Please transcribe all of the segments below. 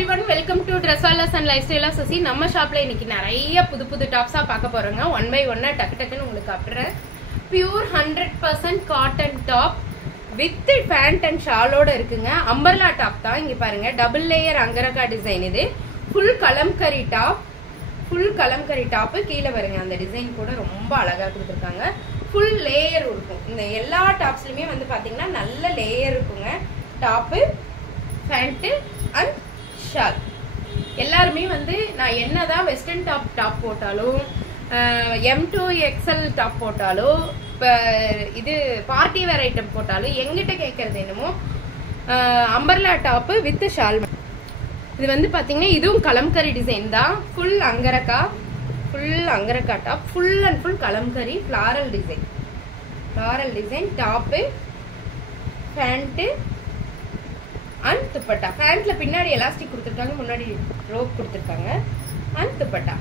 everyone, welcome to Dresswallas and Lifestyle of Sasi. நம்ம ஷாப்ல இன்னைக்கு நிறைய புது டாப்ஸா பார்க்க போறோங்க. ஒன் பை ஒன்னா டக்கு உங்களுக்கு காட்டுறேன். Pure 100% cotton top with pant and ஷாலோட இருக்குங்க. அம்பர்லா டாப் தான். இங்க பாருங்க, டபுள் லேயர் அங்கரகா டிசைன். இது full Kalamkari top. Full Kalamkari top. கீழே பாருங்க, அந்த டிசைன் கூட ரொம்ப அழகா கொடுத்துருக்காங்க. ஃபுல் லேயர் இருக்கும். இந்த எல்லா டாப்ஸ்லயுமே வந்து பாத்தீங்கன்னா நல்ல லேயர் இருக்குங்க. Top, pant and shawl. எல்லாருமே வந்து நான் என்னதான் வெஸ்டர்ன் டாப் போட்டாலும், M2 XL டாப் போட்டாலும், இது பார்ட்டி வேர் ஐட்டம் போட்டாலும் எங்கிட்ட கேட்கறது என்னமோ அம்பர்லா டாப் வித் ஷால். இது வந்து பாத்தீங்கன்னா இதுவும் கலம்கரி டிசைன் தான். Full angrakha top. Full and full Kalamkari floral design. Top, pant and dupatta. பேண்ட்ல பின்னாடி எலாஸ்டிக் கொடுத்துருக்காங்க, முன்னாடி ரோப் கொடுத்துருக்காங்க. And dupatta.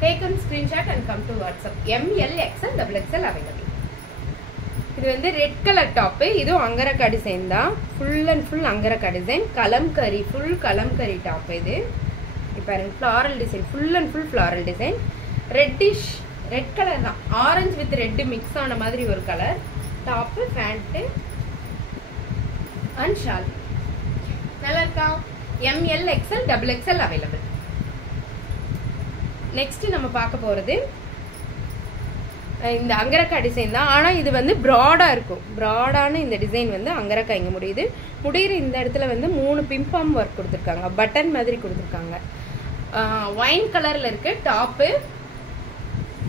Take one screenshot and come to WhatsApp. ML XL XXL available. இது வந்து ரெட் கலர் டாப்பு. இதுவும் அங்கரக்கா டிசைன் தான். Full and full angrakha design. Kalamkari, full Kalamkari top. இது பாருங்க, floral design. Full and full floral design. Red colour தான். Orange with red mix ஆன மாதிரி ஒரு colour. Top, pant and shawl. நல்லா இருக்கா? ML XL XXL available. Next நம்ம பார்க்க போறது இந்த அங்கரக்கா டிசைன் தான். ஆனா இது வந்து பிராடா இருக்கும். பிராடான இந்த டிசைன் வந்து அங்கரக்கா இங்க முடியுற இந்த இடத்துல வந்து 3 பிம்பாம் ஒர்க் கொடுத்துருக்காங்க. பட்டன் மாதிரி கொடுத்துருக்காங்க. ஒயின் கலர்ல இருக்கு. Top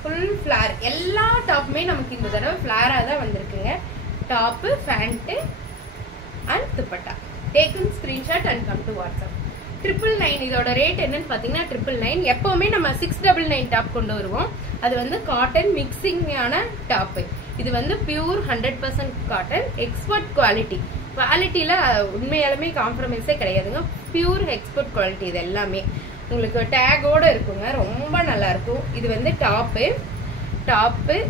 full flare. எல்லா டாப்புமே நமக்கு இந்த தடவை ஃபிளாரா தான் வந்திருக்குங்க. Top, pant and dupatta. Take one screenshot and come to WhatsApp. 999. இதோட ரேட் என்னன்னு பாத்தீங்கன்னா 999. எப்பவுமே நம்ம 699 டாப் கொண்டு வருவோம். அது வந்து காட்டன் மிக்சிங்கான டாப். இது வந்து பியூர் 100% காட்டன். எக்ஸ்போர்ட் குவாலிட்டியில உண்மையாலுமே காம்ப்ரமைஸே கிடையாதுங்க. Pure export quality. இது எல்லாமே உங்களுக்கு டேகோட இருக்குங்க. ரொம்ப நல்லா இருக்கும். இது வந்து டாப்பு.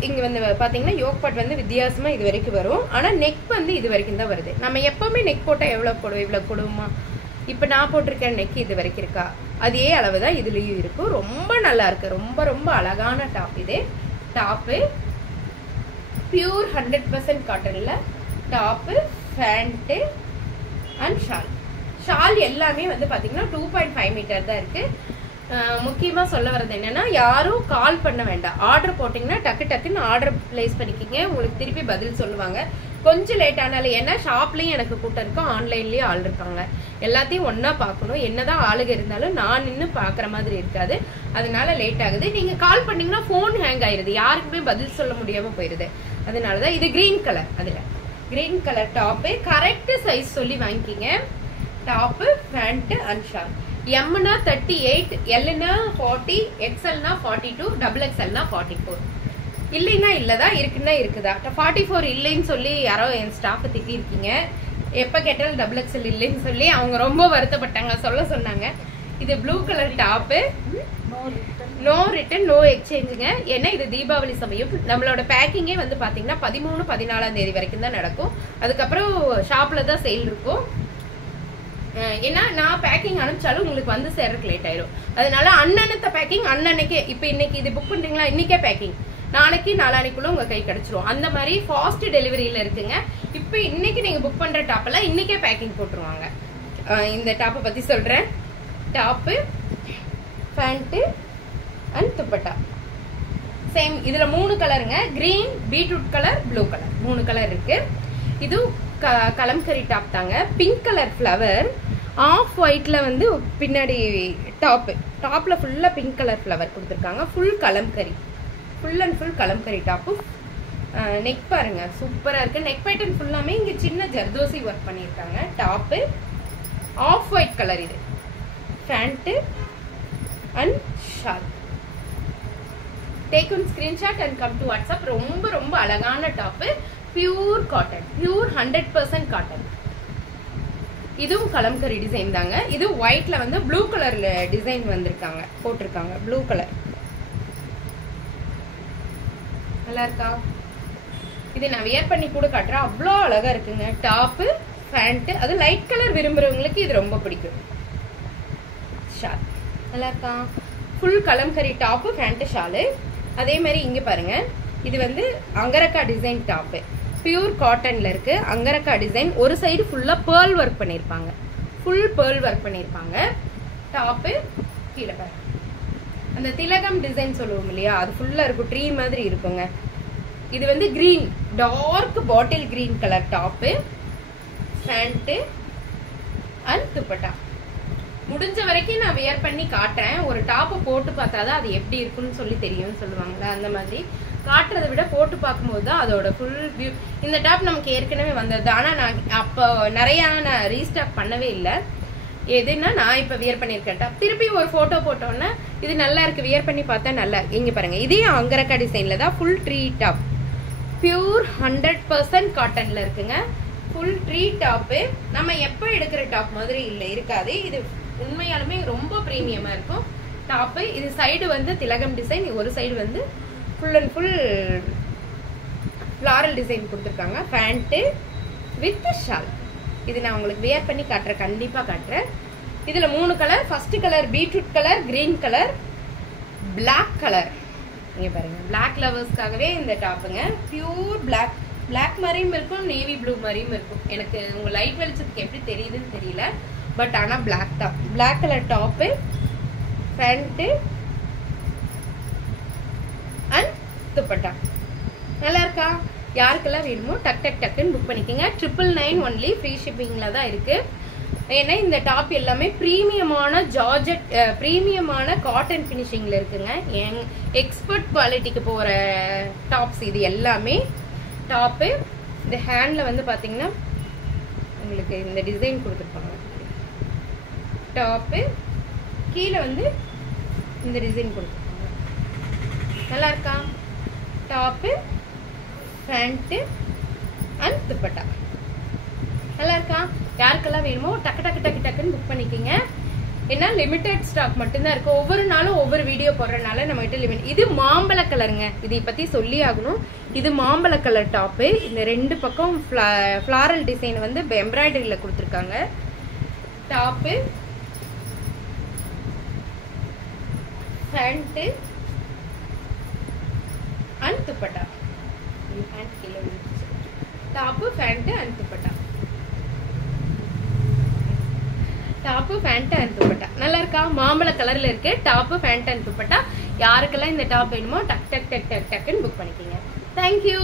இங்க வந்து பாத்தீங்கன்னா யோக் பார்ட் வந்து வித்தியாசமா இது வரைக்கும் வரும். ஆனா நெக் வந்து இது வரைக்கும் தான் வருது. நம்ம எப்பவுமே நெக் போட்டா எவ்வளவு போடுவோம்? இவ்வளவு போடுவோமா? இப்ப நான் போட்டிருக்கேன் நெக் இது வரைக்கும் இருக்கா? அதே அளவுதான் இதுலயும் இருக்கும். ரொம்ப நல்லா இருக்கு. ரொம்ப ரொம்ப அழகான டாப். இது டாப்பு பியூர் 100% காட்டன்ல. டாப்பு, பேண்ட் அண்ட் ஷால் எல்லாமே வந்து பாத்தீங்கன்னா 2.5 மீட்டர் தான் இருக்கு. முக்கியமா சொல்ல வர்றது என்னன்னா, யாரும் கால் பண்ண வேண்டாம். ஆர்டர் போட்டீங்கன்னா டக்குன்னு ஆர்டர் பிளேஸ் பண்ணிக்கிங்க. உங்களுக்கு திருப்பி பதில் சொல்லுவாங்க. கொஞ்சம் லேட் ஆனாலும், ஏன்னா ஷாப்லயும் எனக்கு கூட்டம் இருக்கும், ஆன்லைன்லயும் ஆள் இருக்காங்க. எல்லாத்தையும் ஒன்னா பாக்கணும். என்னதான் ஆளுக இருந்தாலும் நான் நின்று பாக்குற மாதிரி இருக்காது. அதனால லேட் ஆகுது. நீங்க கால் பண்ணீங்கன்னா போன் ஹேங் ஆயிருது. யாருக்குமே பதில் சொல்ல முடியாம போயிருது. அதனாலதான் இது கிரீன் கலர். அதுல green colour top. Correct size சொல்லி வாங்கிக்கிங்க. Top, pant and shawl. M-னா 38, L-னா 40, XL-னா 42, XXL-னா 44. இல்லைன்னா இல்லதான், இருக்குன்னா இருக்குதா. 44 இல்லைன்னு சொல்லி யாரோ என் ஸ்டாஃப் திட்டி இருக்கீங்க. எப்ப கேட்டாலும் XXL இல்லைன்னு சொல்லி அவங்க ரொம்ப வருத்தப்பட்டாங்க. சொன்னாங்க. இது blue colour top. No return, no எக்ஸ்சேஞ்சுங்க. ஏன்னா இது தீபாவளி சமயம். நம்மளோட பேக்கிங்கே வந்து பாத்தீங்கன்னா 13, 14ஆம் தேதி வரைக்கும் தான் நடக்கும். அதுக்கப்புறம் ஷாப்ல தான் சேல் இருக்கும். ஏன்னா நான் பேக்கிங் அனுப்பிச்சாலும் உங்களுக்கு வந்து சேர்றதுக்கு லேட் ஆயிரும். அதனால அன்னன்னைத்த பேக்கிங் அன்னன்னைக்கே. இப்ப இன்னைக்கு இது புக் பண்றீங்களா, இன்னைக்கே பேக்கிங், நாளைக்கு நாளானைக்குள்ள உங்க கை கிடைச்சிரும். அந்த மாதிரி ஃபாஸ்ட் டெலிவரியில இருக்குங்க. இப்ப இன்னைக்கு நீங்க புக் பண்ற டாப் எல்லாம் இன்னைக்கே பேக்கிங் போட்டுருவாங்க. இந்த டாப்பை பத்தி சொல்றேன். Top, pant and dupatta. Same. இதுல 3 கலருங்க. Green, beetroot colour, blue colour. 3 colour இருக்கு. இது கலம்கரி டாப் தாங்க. Pink colour flower. ஆஃப் ஒயிட்ல வந்து பின்னாடி டாப்ல ஃபுல்லா பிங்க் கலர் ஃபிளவர் கொடுத்துருக்காங்க. Full Kalamkari. Full and full kalamkari top. Neck பாருங்க, சூப்பரா இருக்கு. நெக் பேட்டர்ன் ஃபுல்லாமே இங்க சின்ன ஜர்தோசி ஒர்க் பண்ணிருக்காங்க. Top off white colour. இது pant and shawl. Take one screenshot and come to WhatsApp. ரொம்ப ரொம்ப அழகான top. Pure cotton. Pure 100% cotton. இதுவும் கலம்கரி டிசைன் தாங்க. இது ஒயிட்ல வந்து ப்ளூ கலர்ல டிசைன் வந்திருக்காங்க, போட்டிருக்காங்க. ப்ளூ கலர் நல்லா இருக்கா? இது நான் வியர் பண்ணி கூட காட்டுறேன். அவ்வளோ அழகா இருக்குங்க. Top, pant. அது லைட் கலர் விரும்புறவங்களுக்கு இது ரொம்ப பிடிக்கும். ஷால். நல்லா இருக்கா? Full kalamkari top, pant shawl. அதே மாதிரி இங்க பாருங்க, இது வந்து அங்கரக்கா டிசைன் டாப்பு, பியூர் காட்டன்ல இருக்கு. அங்கரக்கா டிசைன், ஒரு சைடு ஃபுல்லா பேர்ல் ஒர்க் பண்ணிருப்பாங்க, ஃபுல் பேர்ல் ஒர்க் பண்ணிருப்பாங்க. டாப்பு கீழே பாருங்க, அந்த திலகம் டிசைன் சொல்லுவோம் இல்லையா, அது ஃபுல்லா இருக்கும், ட்ரீ மாதிரி இருக்குங்க. இது வந்து green, dark bottle green colour top, pant and dupatta. முடிஞ்ச வரைக்கும் நான் வியர் பண்ணி காட்டுறேன். ஒரு டாப்பை போட்டு பார்த்தாதான் அது எப்படி இருக்குன்னு சொல்லி தெரியும்னு சொல்லுவாங்களா, அந்த மாதிரி காட்டுறதை விட போட்டு பார்க்கும்போது தான் அதோட ஃபுல் வியூ. இந்த டாப் நமக்கு ஏற்கனவே வந்தது, ஆனால் நான் அப்போ நிறையா நான் ரீஸ்டாக் பண்ணவே இல்லை. எதுன்னா நான் இப்போ வியர் பண்ணியிருக்கேன் டாப், திருப்பி ஒரு ஃபோட்டோ போட்டோன்னா இது நல்லா இருக்கு, வியர் பண்ணி பார்த்தா நல்லா. இங்கே பாருங்க, இதே அங்கரக்கா டிசைனில் தான் ஃபுல் ட்ரீ டாப், பியூர் 100% காட்டன்ல இருக்குங்க. Full tree top. நம்ம எப்போ எடுக்கிற டாப் மாதிரி இல்லை, இருக்காது. இது உண்மையாலுமே ரொம்ப ப்ரீமியமாக இருக்கும் டாப்பு. இது சைடு வந்து திலகம் டிசைன், ஒரு சைடு வந்து full and full floral design கொடுத்துருக்காங்க. Pant with shawl. இது நான் உங்களுக்கு வியர் பண்ணி காட்டுறேன், கண்டிப்பாக காட்டுறேன். இதில் 3 colour. First colour beetroot colour, green colour, black colour. இங்கே பாருங்க, பிளாக் லவர்ஸ்க்காகவே இந்த டாப்புங்க. பியூர் பிளாக், பிளாக் மாதிரியும் இருக்கும், நேவி ப்ளூ மாதிரியும் இருக்கும். எனக்கு உங்கள் லைட் வெளிச்சத்துக்கு எப்படி தெரியுதுன்னு தெரியல, பட் ஆனால் பிளாக் தான். Black colour top, pant and dupatta. நல்லா இருக்கா? யாருக்கெல்லாம் வேணுமோ டக் டக் டக்குன்னு புக் பண்ணிக்கோங்க. 999 ஒன்லி, ஃப்ரீ ஷிப்பிங்கில் தான் இருக்கு. ஏன்னா இந்த டாப் எல்லாமே ப்ரீமியமான ஜார்ஜெட், ப்ரீமியமான காட்டன் ஃபினிஷிங்கில் இருக்குங்க. எக்ஸ்பர்ட் குவாலிட்டிக்கு போகிற டாப்ஸ் இது எல்லாமே. டாப்பு இந்த ஹேண்டில் வந்து பார்த்தீங்கன்னா உங்களுக்கு இந்த டிசைன் கொடுத்துருப்பாங்க. டாப்பு கீழே வந்து இந்த டிசைன் கொடுத்துருப்பாங்க. நல்லா இருக்கா? Top, pant and dupatta. நல்லா இருக்கா? யாருக்கெல்லாம் வேணுமோ டக்கு டக்கு டக்கு டக்குன்னு புக் பண்ணிக்கோங்க. ஏன்னா லிமிடெட் ஸ்டாக் மட்டும்தான் இருக்கு. ஒவ்வொரு நாளும் ஒவ்வொரு வீடியோ போடுறதுனால நம்ம கிட்ட லிமிட். இது மாம்பழ கலருங்க, இதை பத்தி சொல்லி ஆகணும். இது மாம்பழ கலர் டாப்பு. இந்த 2 பக்கம் ஃபிளாரல் டிசைன் வந்து எம்ப்ராய்டரியில கொடுத்துருக்காங்க. Top, pant and dupatta. Top, pant and dupatta. Top, pant and dupatta. நல்லா இருக்கா? மாம்பழ கலர்ல இருக்கு. Top, pant and dupatta. யாருக்கெல்லாம் இந்த டாப் வேணுமோ டக் டக் டக் டக் டக்குன்னு புக் பண்ணிக்கோங்க. தேங்க்யூ.